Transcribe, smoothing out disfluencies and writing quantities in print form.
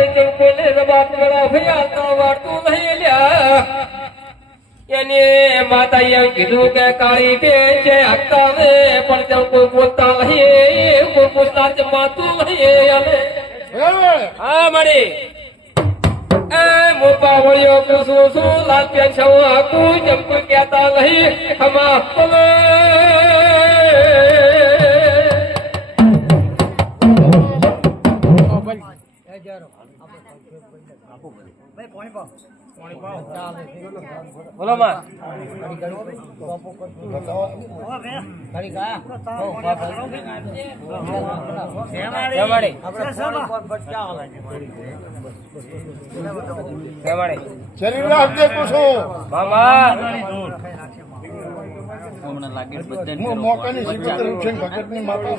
મને ચંપોને જવાબ કરા ભૈયા તો વાળતું નહીં લ્યા એને માતાએ કીધું કે કાળી બે છે હકતા ને પણ તેમ કોઈ બોલતા નહીં કોઈ પૂછતા જમાતું નહીં અને હા મળી એ મોપા વળ્યો પૂછું છું લાલ પેન છઉ આકું જેમ કોઈ કહેતા નહીં ખમા બોલો માં શરીર રાખજે પૂછો મામા મોકાની ભગત ની માતા